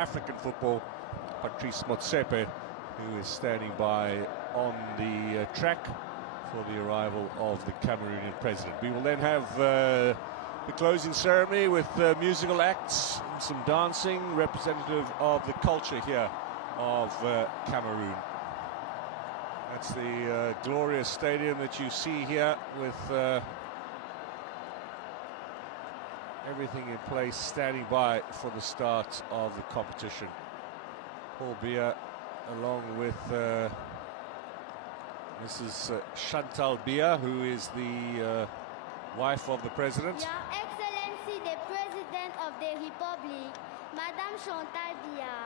African football, Patrice Motsepe, who is standing by on the track for the arrival of the Cameroonian president. We will then have the closing ceremony with musical acts and some dancing, representative of the culture here of Cameroon. That's the glorious stadium that you see here with everything in place, standing by for the start of the competition. Paul Biya, along with Mrs. Chantal Biya, who is the wife of the president. Your Excellency, the President of the Republic, Madame Chantal Biya,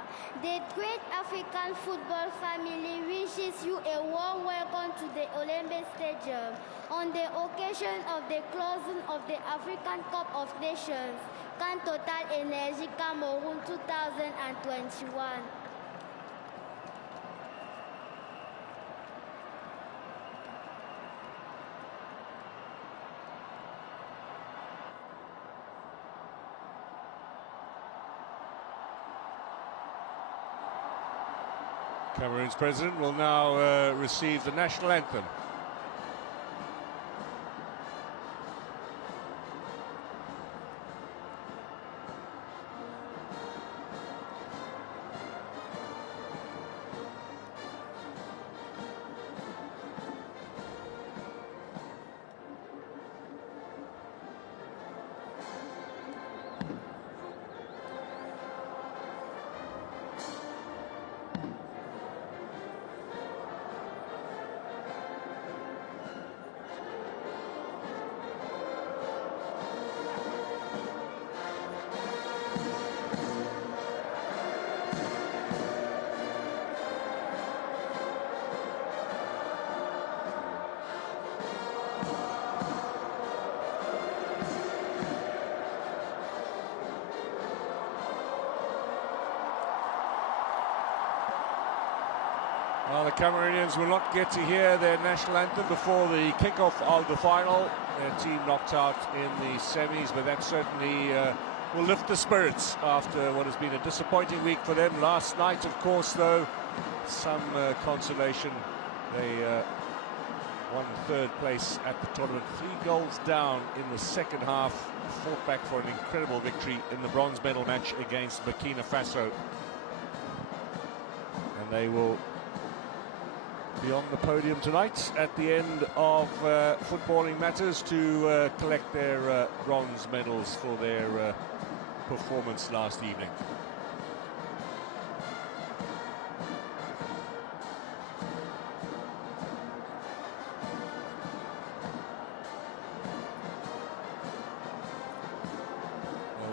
the great African football family wishes you a warm welcome to the Olympic Stadium on the occasion of the closing of the African Cup of Nations, Can Total Energy Cameroon 2021. Cameroon's president will now receive the national anthem. Well, the Cameroonians will not get to hear their national anthem before the kickoff of the final. Their team knocked out in the semis, but that certainly will lift the spirits after what has been a disappointing week for them. Last night, of course, though, some consolation. They won third place at the tournament. 3 goals down in the second half. Fought back for an incredible victory in the bronze medal match against Burkina Faso. And they will be on the podium tonight at the end of footballing matters to collect their bronze medals for their performance last evening.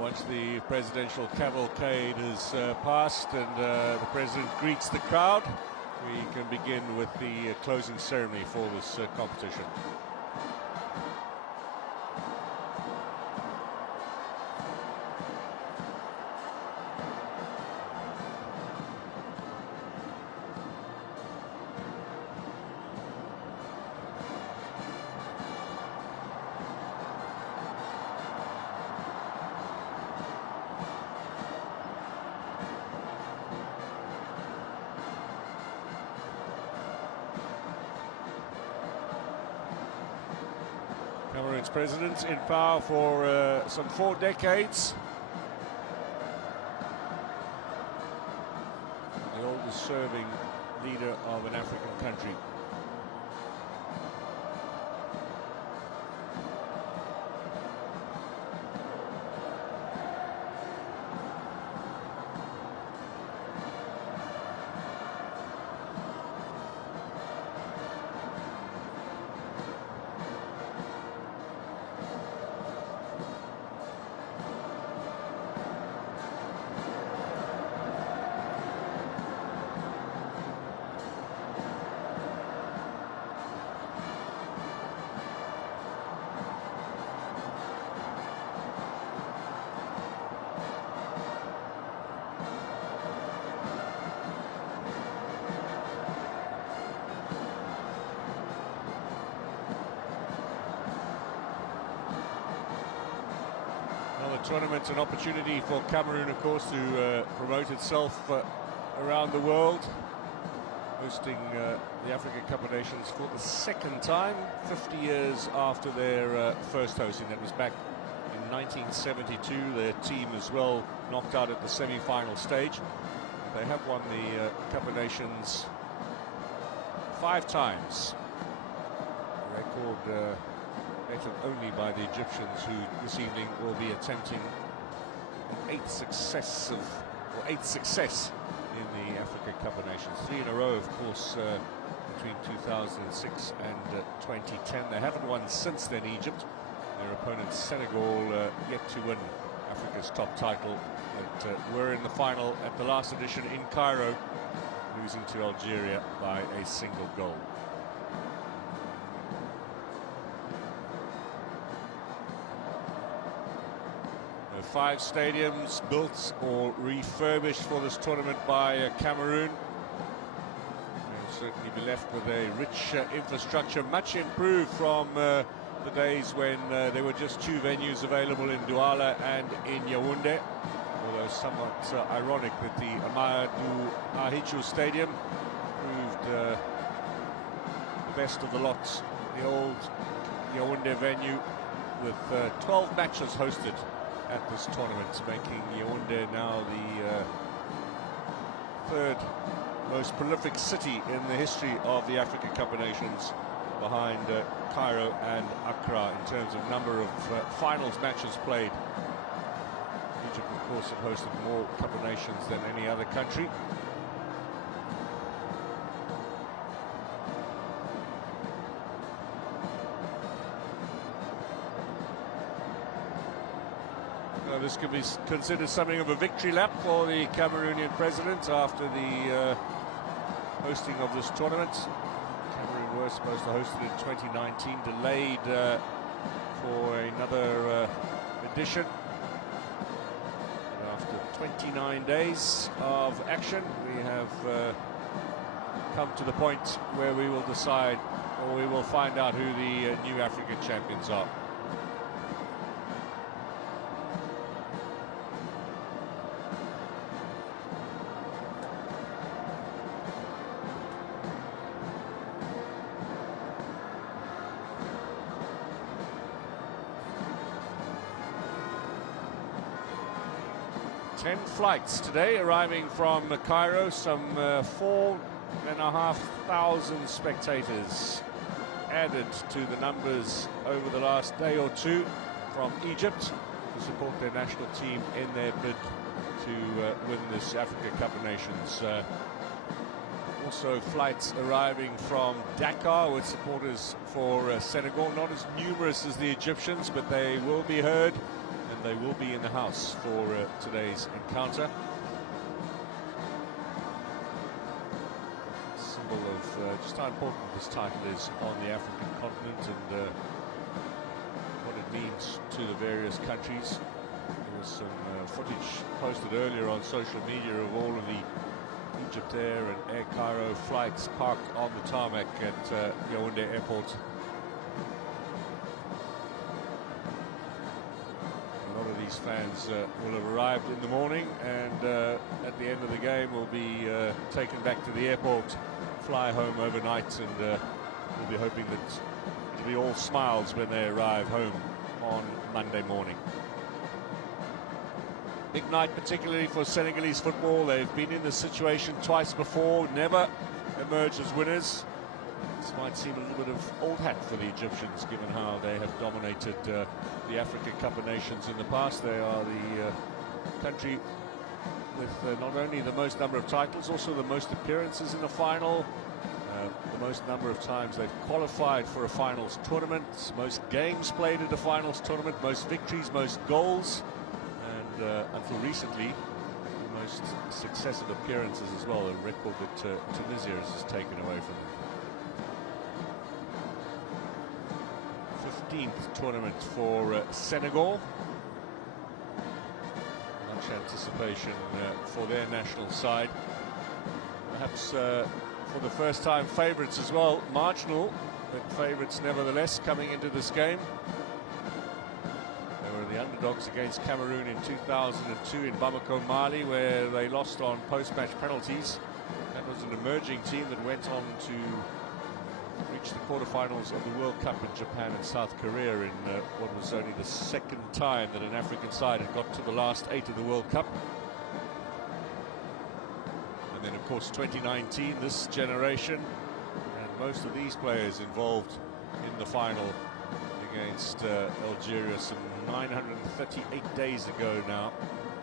Once the presidential cavalcade has passed and the president greets the crowd, we can begin with the closing ceremony for this competition. Cameroon's president in power for some 4 decades. The oldest serving leader of an African country. tournament, an opportunity for Cameroon, of course, to promote itself around the world, hosting the African Cup of Nations for the second time, 50 years after their first hosting. That was back in 1972. Their team as well knocked out at the semi-final stage. They have won the Cup of Nations 5 times. A record better only by the Egyptians, who this evening will be attempting an 8th success in the Africa Cup of Nations. 3 in a row, of course, between 2006 and 2010. They haven't won since then, Egypt. Their opponent Senegal yet to win Africa's top title, but were in the final at the last edition in Cairo, losing to Algeria by a single goal. There are 5 stadiums built or refurbished for this tournament by Cameroon. They'll certainly be left with a rich infrastructure, much improved from the days when there were just 2 venues available in Douala and in Yaoundé. Although somewhat ironic that the Amadou Ahidjo Stadium proved the best of the lot. The old Yaoundé venue with 12 matches hosted at this tournament, making Yaoundé now the 3rd most prolific city in the history of the African Cup of Nations, behind Cairo and Accra in terms of number of finals matches played. Egypt, of course, have hosted more Cup of Nations than any other country. This could be considered something of a victory lap for the Cameroonian president after the hosting of this tournament. Cameroon were supposed to host it in 2019, delayed for another edition. And after 29 days of action, we have come to the point where we will decide, or we will find out, who the new African champions are. Ten flights today arriving from Cairo, some 4,500 spectators added to the numbers over the last day or two from Egypt to support their national team in their bid to win this Africa Cup of Nations. Also flights arriving from Dakar with supporters for Senegal, not as numerous as the Egyptians, but they will be heard. They will be in the house for today's encounter. Symbol of just how important this title is on the African continent and what it means to the various countries. There was some footage posted earlier on social media of all of the Egypt Air and Air Cairo flights parked on the tarmac at Yaoundé Airport. Fans will have arrived in the morning, and at the end of the game will be taken back to the airport, fly home overnight, and we'll be hoping that it'll be all smiles when they arrive home on Monday morning. Big night, particularly for Senegalese football. They've been in this situation twice before, never emerged as winners. This might seem a little bit of old hat for the Egyptians, given how they have dominated the Africa Cup of Nations in the past. They are the country with not only the most number of titles, also the most appearances in the final, the most number of times they've qualified for a finals tournament, most games played at a finals tournament, most victories, most goals, and until recently, the most successive appearances as well, a record that Tunisia has taken away from them. 15th tournament for Senegal. Much anticipation for their national side. Perhaps for the first time favourites as well, marginal, but favourites nevertheless coming into this game. They were the the underdogs against Cameroon in 2002 in Bamako, Mali, where they lost on post-match penalties. That was an emerging team that went on to reach the quarterfinals of the World Cup in Japan and South Korea in what was only the second time that an African side had got to the last 8 of the World Cup. And then, of course, 2019, this generation, and most of these players involved in the final against Algeria some 938 days ago now,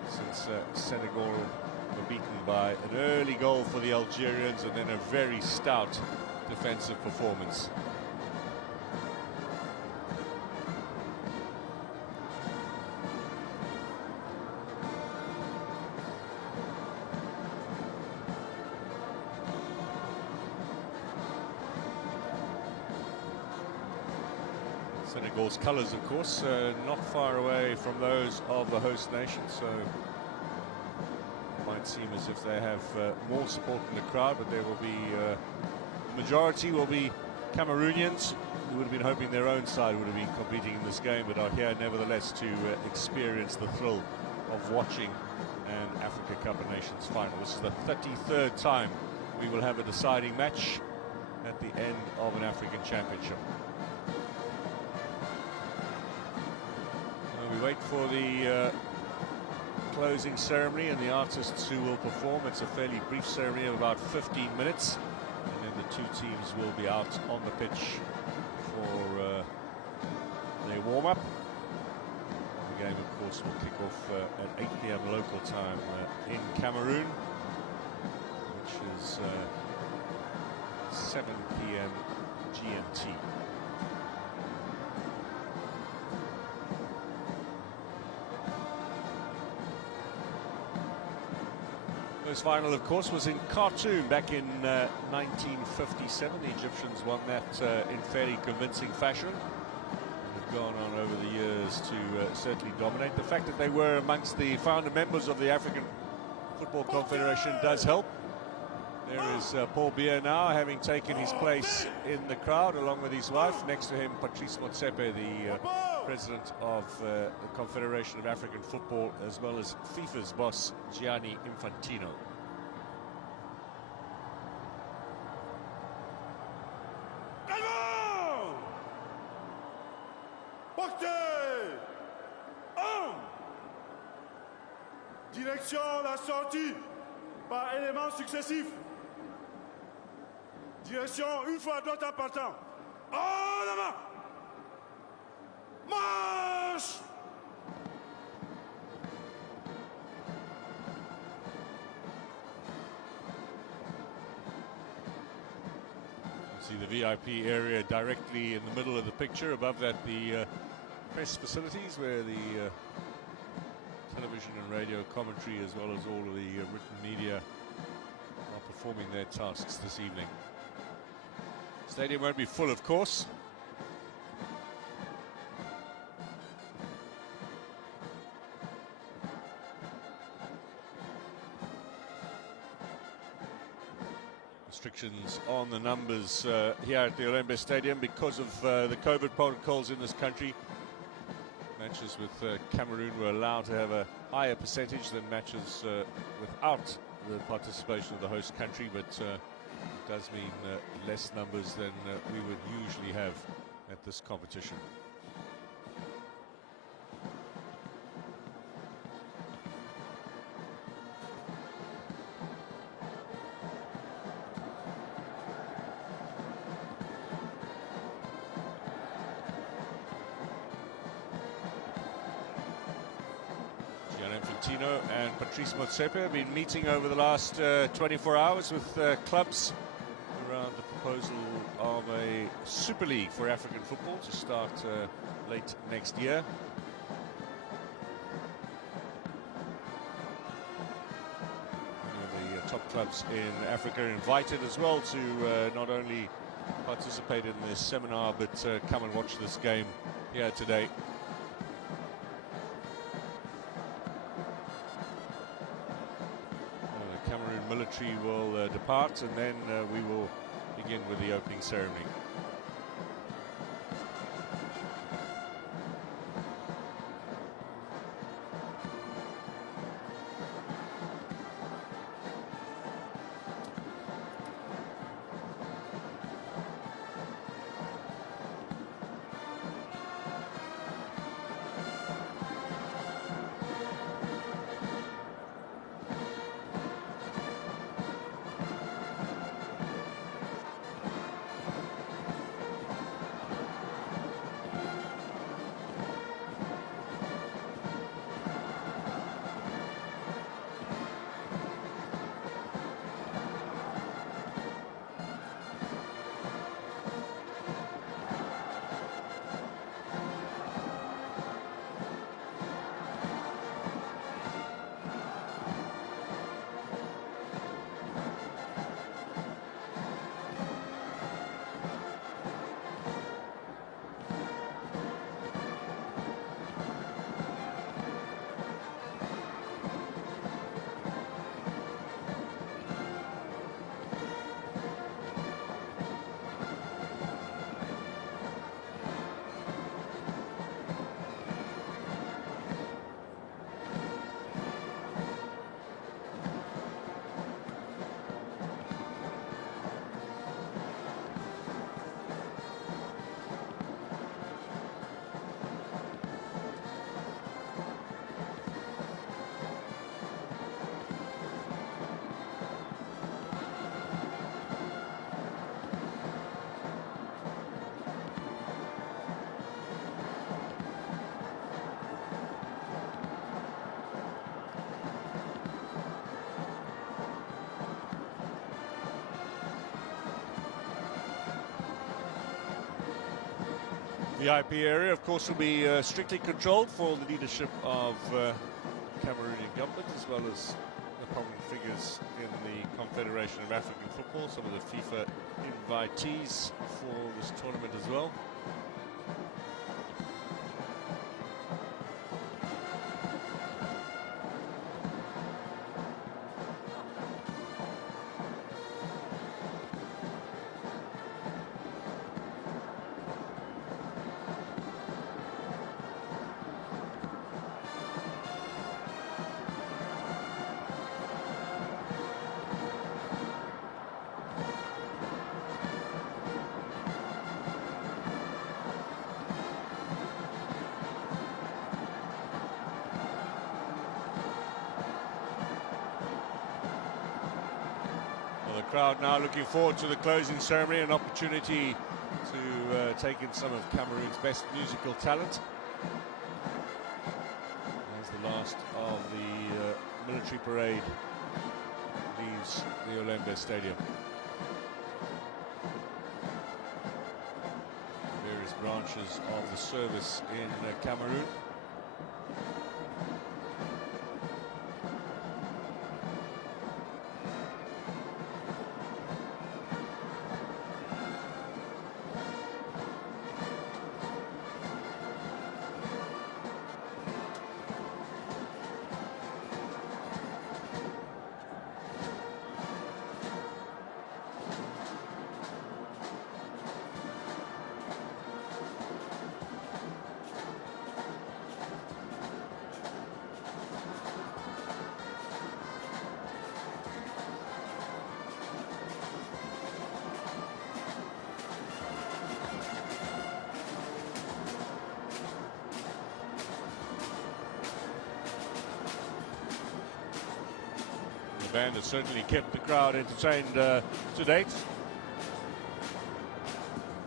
since Senegal were beaten by an early goal for the Algerians and then a very stout defensive performance. Senegal's colours, of course, not far away from those of the host nation, so it might seem as if they have more support in the crowd, but there will be the majority will be Cameroonians who would have been hoping their own side would have been competing in this game, but are here nevertheless to experience the thrill of watching an Africa Cup of Nations final. This is the 33rd time we will have a deciding match at the end of an African Championship. We wait for the closing ceremony and the artists who will perform. It's a fairly brief ceremony of about 15 minutes, and then the two teams will be out on the pitch for their warm-up. The game, of course, will kick off at 8 p.m. local time in Cameroon, which is 7 p.m. GMT. First final, of course, was in Khartoum back in 1957. The Egyptians won that in fairly convincing fashion. They've gone on over the years to certainly dominate. The fact that they were amongst the founder members of the African Football Confederation does help. There is Paul Biya now, having taken his place in the crowd along with his wife. Next to him, Patrice Motsepe, the president of the Confederation of African Football, as well as FIFA's boss, Gianni Infantino. Direction la sortie par éléments successifs. Direction une fois droite en partant. En avant. Marche. See the VIP area directly in the middle of the picture. Above that, the press facilities where the television and radio commentary, as well as all of the written media, are performing their tasks this evening. Stadium won't be full, of course. Restrictions on the numbers here at the Olembe Stadium because of the COVID protocols in this country. Matches with Cameroon were allowed to have a higher percentage than matches without the participation of the host country, but it does mean less numbers than we would usually have at this competition. Infantino and Patrice Motsepe have been meeting over the last 24 hours with clubs around the proposal of a Super League for African football to start late next year. The top clubs in Africa are invited as well to not only participate in this seminar, but come and watch this game here today. Cameroon military will depart, and then we will begin with the opening ceremony. VIP area, of course, will be strictly controlled for the leadership of Cameroonian government, as well as the prominent figures in the Confederation of African Football, some of the FIFA invitees for this tournament as well. Crowd now looking forward to the closing ceremony, an opportunity to take in some of Cameroon's best musical talent. As the last of the military parade leaves the Olembe Stadium. Various branches of the service in Cameroon. The band has certainly kept the crowd entertained to date.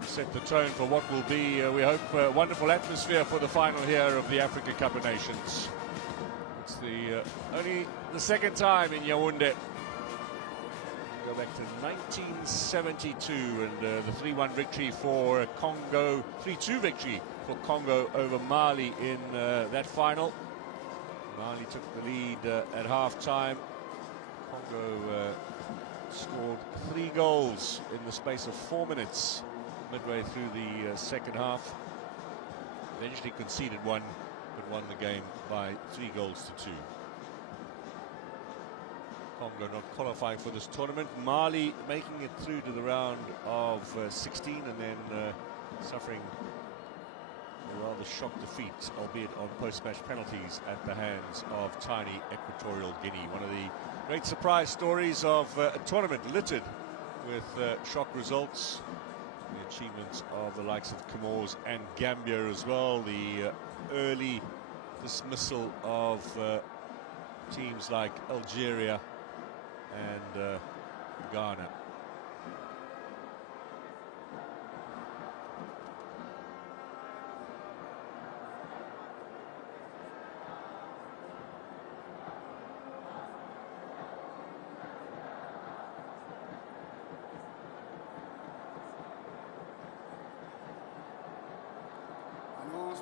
Set the tone for what will be, we hope, a wonderful atmosphere for the final here of the Africa Cup of Nations. It's the only the second time in Yaoundé. Go back to 1972 and the 3-1 victory for Congo, 3-2 victory for Congo over Mali in that final. Mali took the lead at half-time. Congo scored 3 goals in the space of 4 minutes midway through the second half. Eventually conceded 1, but won the game by 3 goals to 2. Congo not qualifying for this tournament. Mali making it through to the round of 16 and then suffering a rather shock defeat, albeit on post-match penalties at the hands of tiny Equatorial Guinea. One of the great surprise stories of a tournament littered with shock results. The achievements of the likes of Comores and Gambia as well. The early dismissal of teams like Algeria and Ghana.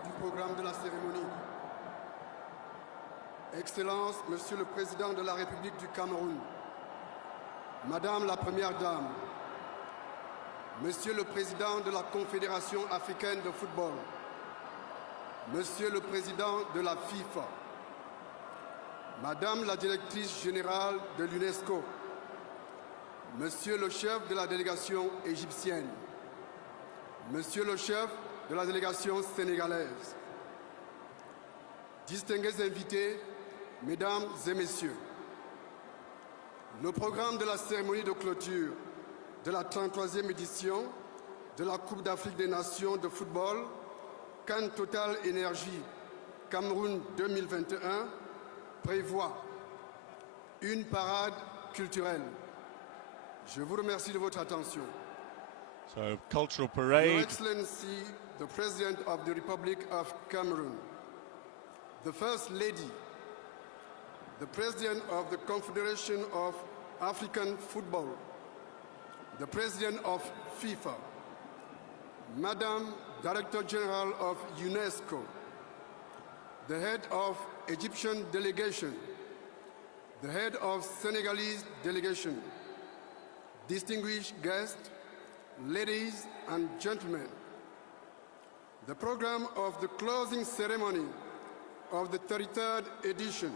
Du programme de la cérémonie. Excellences, Monsieur le Président de la République du Cameroun, Madame la Première Dame, Monsieur le Président de la Confédération africaine de football, Monsieur le Président de la FIFA, Madame la Directrice générale de l'UNESCO, Monsieur le chef de la délégation égyptienne, Monsieur le chef de la délégation sénégalaise, distingués invités, Mesdames et Messieurs, le programme de la cérémonie de clôture de la 33e édition de la Coupe d'Afrique des Nations de football CAN Total Énergie Cameroun 2021 prévoit une parade culturelle. Je vous remercie de votre attention. So, cultural parade. Your Excellency, the President of the Republic of Cameroon, the First Lady, the President of the Confederation of African Football, the President of FIFA, Madame Director General of UNESCO, the head of Egyptian delegation, the head of Senegalese delegation, distinguished guests, ladies and gentlemen. The program of the closing ceremony of the 33rd edition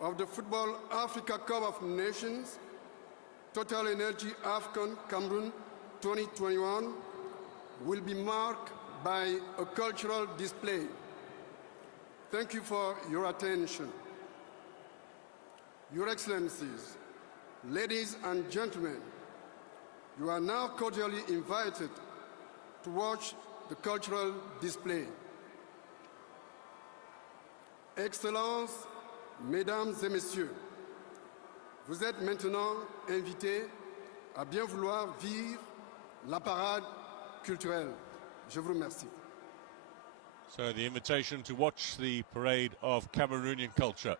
of the Football Africa Cup of Nations, Total Energy AFCON Cameroon 2021, will be marked by a cultural display. Thank you for your attention. Your Excellencies, ladies and gentlemen, you are now cordially invited to watch the cultural display. Excellences, Mesdames et Messieurs, vous êtes maintenant invités à bien vouloir vivre la parade culturelle. Je vous remercie. So the invitation to watch the parade of Cameroonian culture.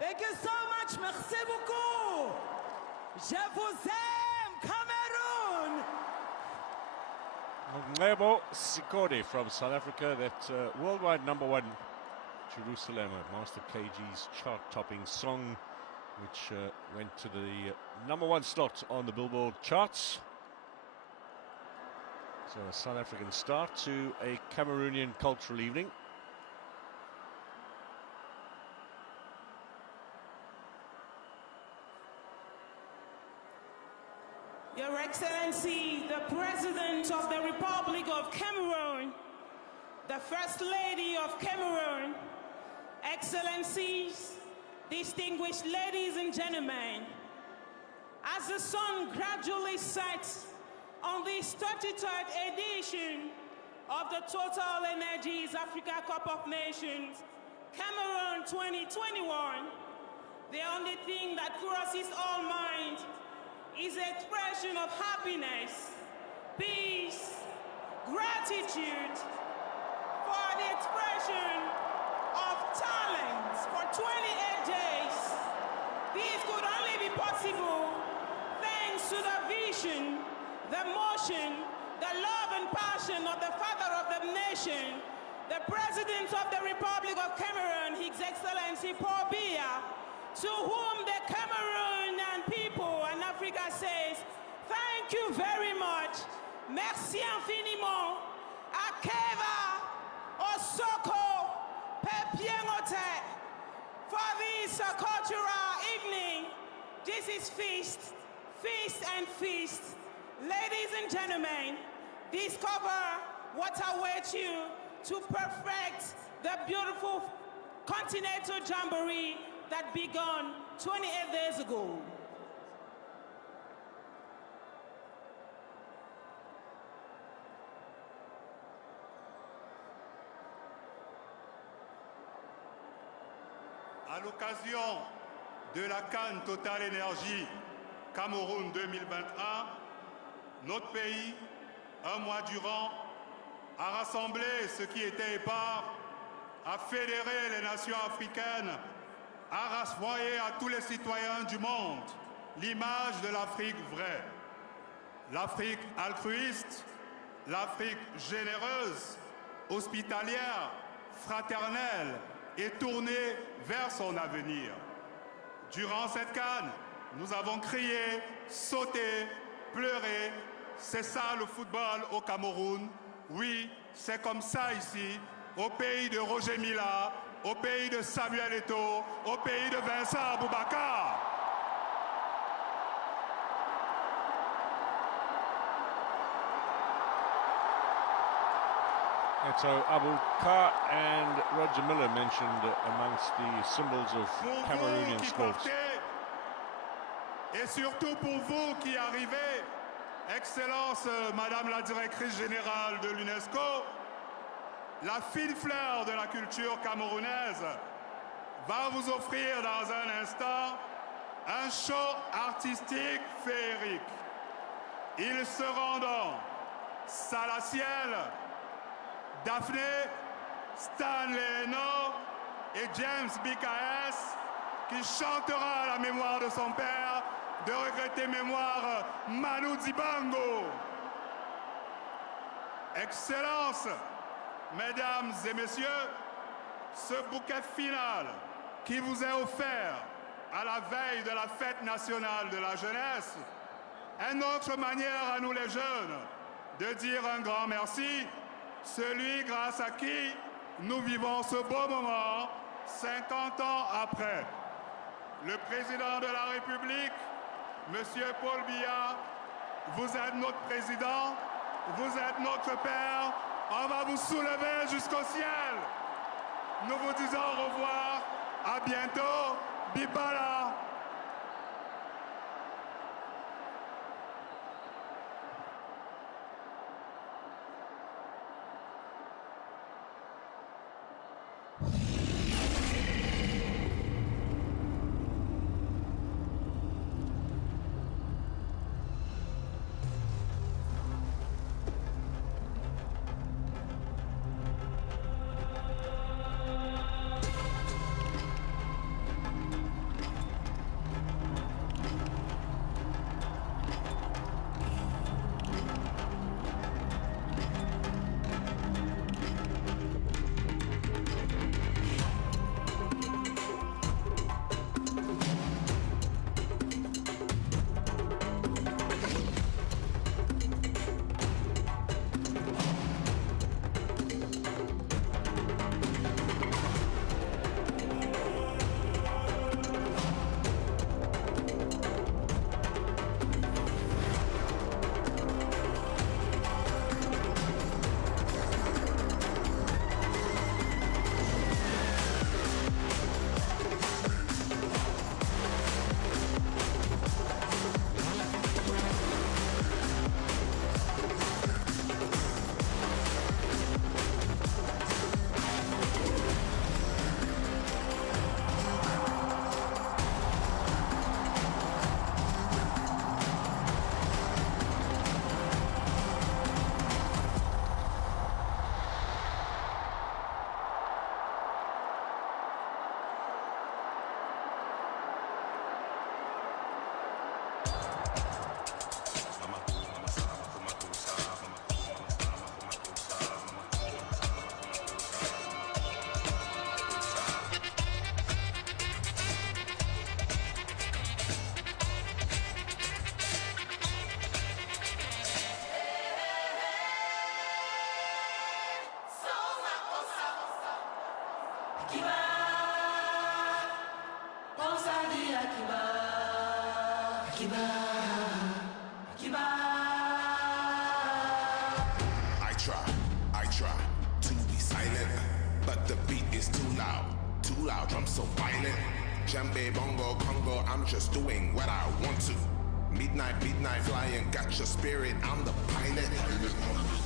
Thank you so much, merci beaucoup. Je vous aime, Cameroon. Ngebo Sikode from South Africa, that worldwide #1 Jerusalem, Master KG's chart-topping song, which went to the #1 slot on the Billboard charts. So a South African start to a Cameroonian cultural evening. Your Excellency, the President of the Republic of Cameroon, the First Lady of Cameroon, Excellencies, distinguished ladies and gentlemen, as the sun gradually sets on this 33rd edition of the Total Energies Africa Cup of Nations, Cameroon 2021, the only thing that crosses all minds is the expression of happiness, peace, gratitude for the expression of talents for 28 days. This could only be possible thanks to the vision, the motion, the love and passion of the father of the nation, the President of the Republic of Cameroon, His Excellency Paul Biya, to whom the Cameroonian people and Africa says, thank you very much, merci infiniment, Akeva, Osoko, Pepiengote, for this cultural evening. This is feast, feast and feast. Ladies and gentlemen, discover what awaits you to perfect the beautiful continental jamboree that began 28 days ago. À l'occasion de la CAN Total Énergie Cameroun 2021, notre pays, un mois durant, a rassemblé ce qui était épars, a fédéré les nations africaines, a renvoyé à tous les citoyens du monde l'image de l'Afrique vraie. l'Afrique altruiste, l'Afrique généreuse, hospitalière, fraternelle et tournée vers son avenir. Durant cette CAN, nous avons crié, sauté, pleuré. C'est ça le football au Cameroun. Oui, c'est comme ça ici, au pays de Roger Mila, au pays de Samuel Eto'o, au pays de Vincent Aboubakar. And so Aboubakar and Roger Miller mentioned amongst the symbols of Pour vous Cameroonian qui sports. partez, et surtout pour vous qui arrivez, Excellence Madame la Directrice Générale de l'UNESCO, la fine fleur de la culture camerounaise va vous offrir dans un instant un show artistique féerique. Ils seront donc Salaciel, Daphné, Stanley Eno et James BKS qui chantera la mémoire de son père, de regretter mémoire Manu Dibango. Excellence, Mesdames et Messieurs, ce bouquet final qui vous est offert à la veille de la fête nationale de la jeunesse est notre manière à nous les jeunes de dire un grand merci, celui grâce à qui nous vivons ce beau moment 50 ans après. Le président de la République, Monsieur Paul Biya, vous êtes notre président, vous êtes notre père, on va vous soulever jusqu'au ciel. Nous vous disons au revoir, à bientôt, Bibala. I try to be silent, but the beat is too loud, drum so violent. Djembe, bongo, Congo, I'm just doing what I want to. Midnight, flying, got your spirit, I'm the pilot.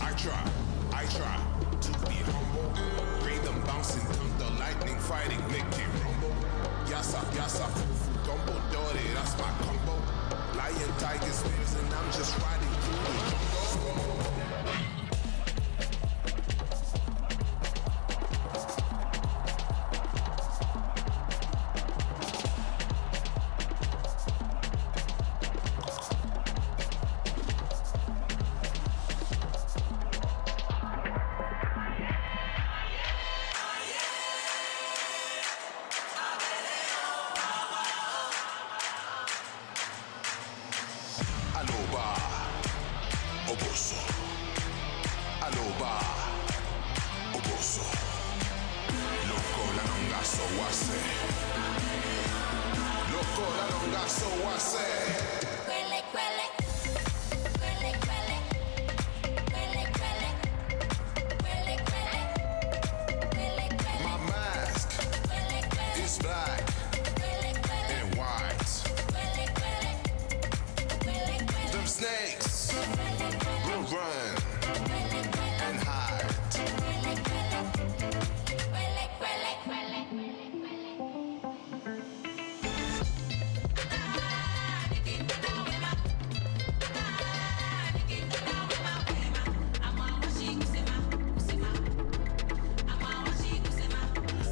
I try to be humble. Rhythm bouncing, thunder, lightning, fighting, make it rumble. Yassa, fufu, gumbo, dirty, that's my combo. Lion, tigers, bears, and I'm just riding through the jungle. say. Loco, la longa, so I say. My mask is black and white. Them snakes will run and hide.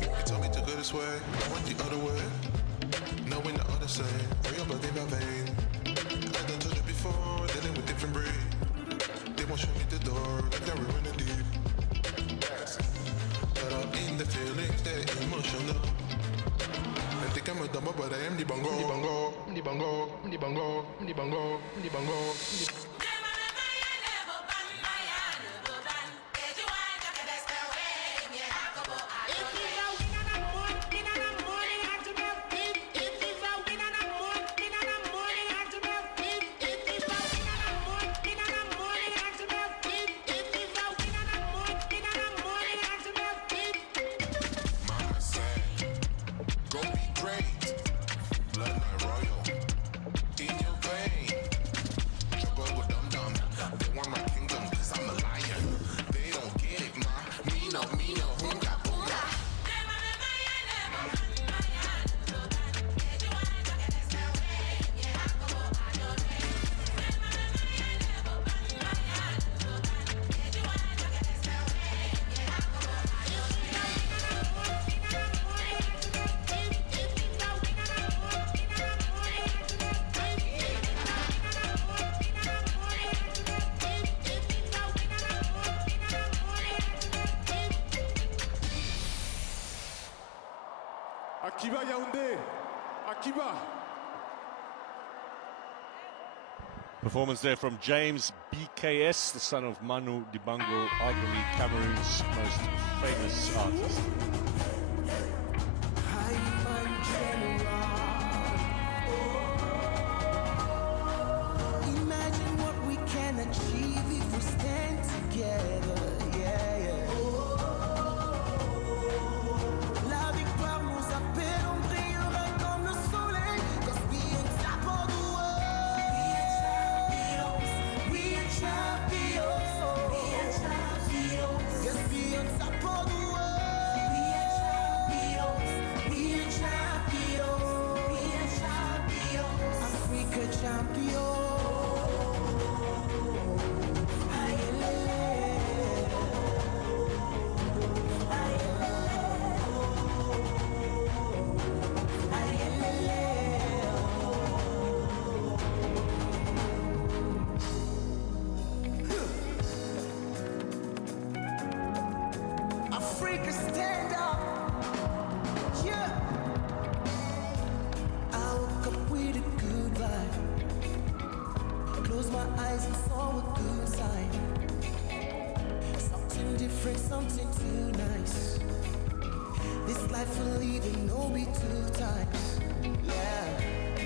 You told me to go this way, I went the other way. Knowing the other side, real blood in my vein. I done told you before, dealing with different breed. They won't show me the door, like they're ruining deep. But I'm in the feelings, they're emotional. I think I'm a dumber, but I am the bongo. The bongo, the bongo, the bongo, the bongo, the bongo. Mama said, go be great. Bloodline royal. In your vein. Juggle with dum-dum. They want my kingdom cause I'm a lion. They don't get it, ma. Me no, hunga, bunga. Akiba Yaoundé, Akiba. Performance there from James BKS, the son of Manu Dibango, arguably Cameroon's most famous artist. Imagine what we can achieve if we stand together. Yeah, yeah. La victoire nous appelle, on brillera comme le soleil. 'Cause we on top of the world. We are champions. We are champions. Yes, we on top of the world. We are champions. We are champions. We are champions. Africa champions. Africa, stand up. Yeah. I woke up with a good vibe. Close my eyes and saw a good sign. Something different, something too nice. This life we're living, no be two times. Yeah.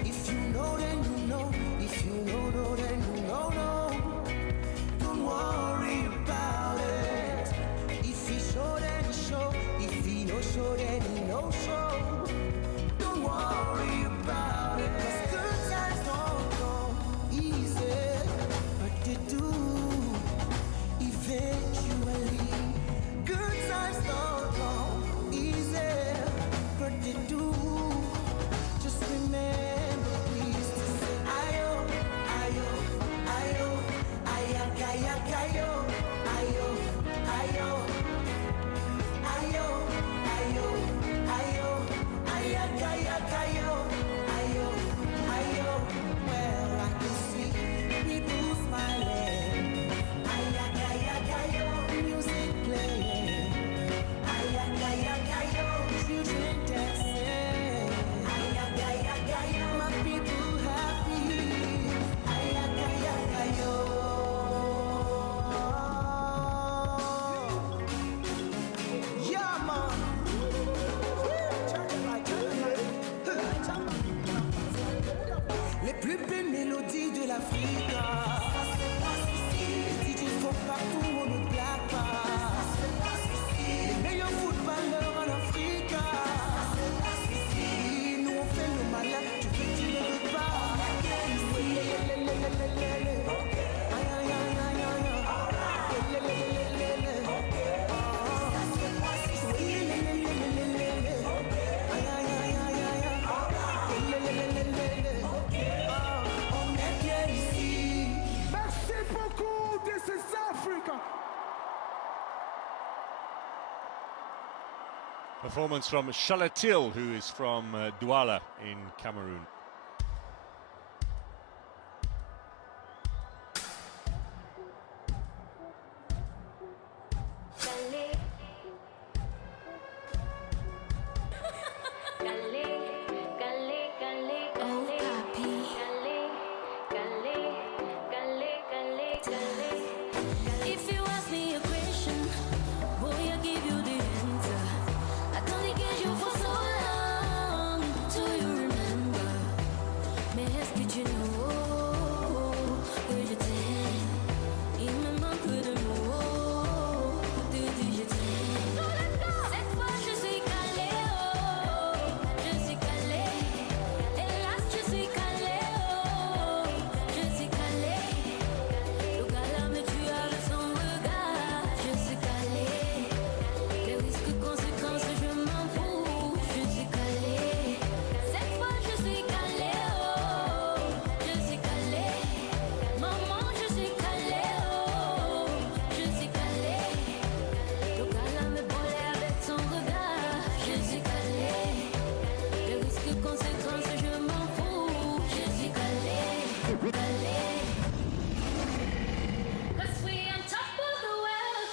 If you know, then you know. If you know, then you know. Don't worry about it. If he show, then he show. If he no show, then he no show. Don't worry about it. 'Cause good times don't come easy, but they do eventually. Good times don't come easy, but they do. Just remember, please, to say ayo, ayo, ayo, ayak, ayak, ayo, ayo, ayo, ayo, ayo, ayo, ayak, ayak, ayo, ayo, ayo. Well, I can see people smiling. Ayak, ayak, ayo, music playing. Ayak, ayak, ayo, children dancing. Ayak, ayak, ayo, plus belles mélodies de l'Afrique. Les DJ sont partout, on ne blague pas. Les meilleurs footballeurs en Afrique. Nous on fait le malin, tu veux, tu ne veux pas. Merci beaucoup, this is Africa. Performance from Shalatil, who is from Douala in Cameroon. If you ask me a question, boy, I give you the answer. I don't get you for so long. Do you remember? Mais est-ce que tu know que je t'aime? Il me manque de mots pour te dire je t'aime. Cette fois je suis calée, oh, je suis calée. Hélas, je suis calée, oh, je suis calée. Le gars me tue avec son regard, je suis calée. Les risques, conséquences, je m'en fous, je suis calée. Cette fois je suis calée, oh, je suis calée. Maman, je suis calée, oh, je suis calée. Le gars me brûle avec son regard, je suis calée. Les risques, conséquences, je m'en fous, je suis calée. Calée. 'Cause we on top of the world.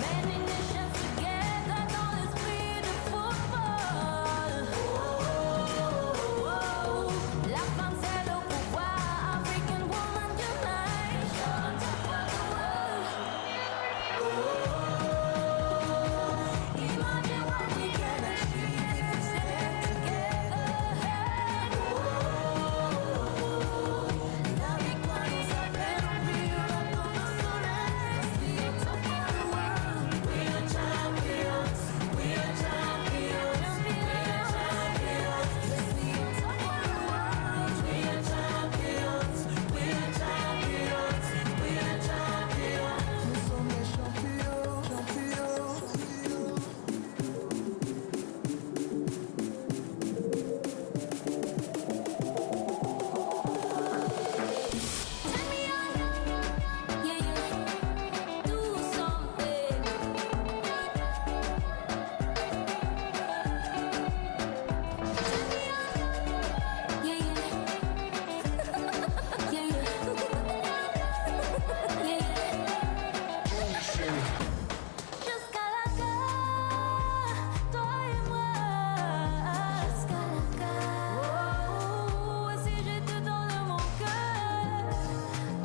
Men in nations together dans l'esprit de football. La femme c'est le pouvoir. African woman unite. On top of the world. Imagine what we can achieve if we stand together. La victoire nous appelle, we are on the soleil. We on top of the world. We are champions. We are champions. We are champions. Yes, we on top of the world. We are champions. We are champions. We are champions. Nous sommes les champions, champions. Turn me on, yeah, yeah. Do something. Turn me on, yeah, yeah. Yeah, yeah. Yeah. Jusqu'à la gare, toi et moi. Jusqu'à la gare. Oh, et si je te donne mon cœur,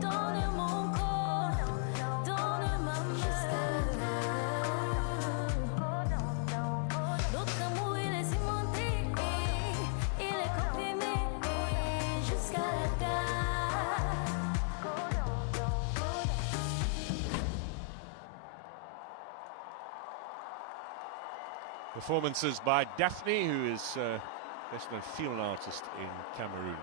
donne mon corps, donne ma main. Jusqu'à la gare. Notre amour il est cimenté, il est confirmé. Jusqu'à la gare. Performances by Daphne, who is best known field artist in Cameroon.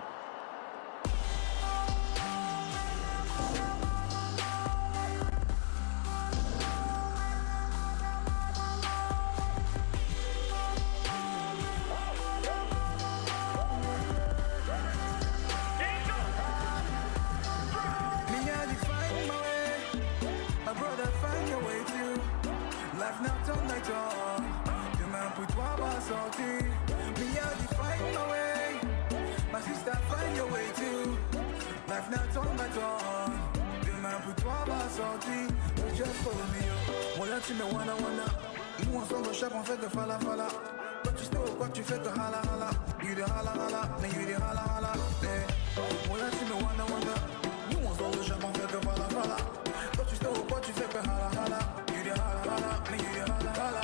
Me and you find my way, my brother find your way too. Life not on night on, demain pour toi va sortir. Me and you find my way, my sister find your way too. Life not on night on, demain pour toi va sortir. So just follow me yo, voilà tu me wanna. Nous ensemble chaque on fait que fala. Toi tu sais quoi tu fais que hala. You the hala, mais you the hala. Voilà tu me wanna. Nous ensemble chaque on fait que fala. Toi tu sais quoi tu fais que hala. You the hala, mais you the hala.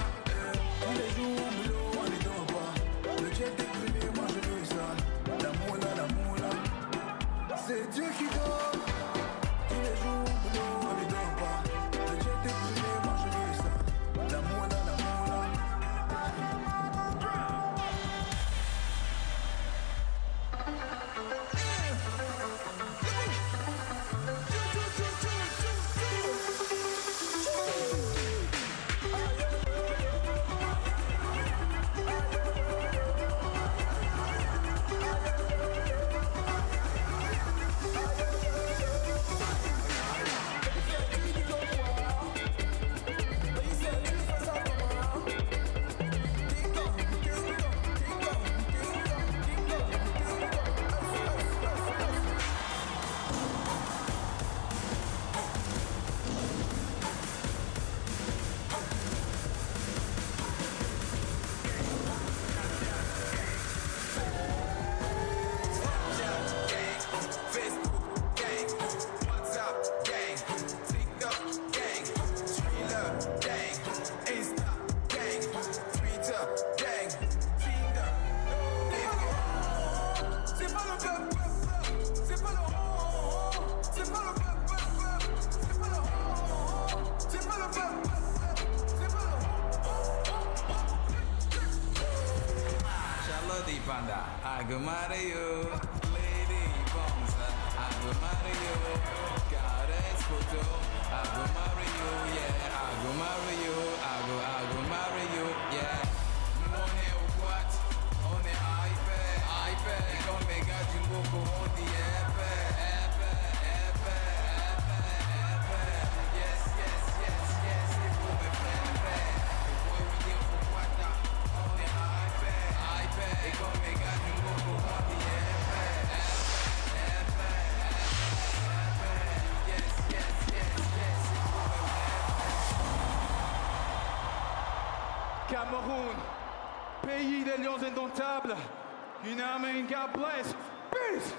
Tous les jours au boulot on est dans le jet est privé, moi je veux ça. Panda, I go marry you. Lady Bonza, I go marry you. Goddess photo, I go marry you. Yeah, I go marry you. I go marry you. Yeah. On est au what? On est iPad. Et comme mes gars du Boko, on dit épais. Yes, c'est pour mes frères. Le boy we give for what now? On est iPad. Et comme mes gars du Boko, on dit épais. Yes, c'est pour mes frères. Cameroun, pays des lions indomptables. You know what I mean? God bless. Peace.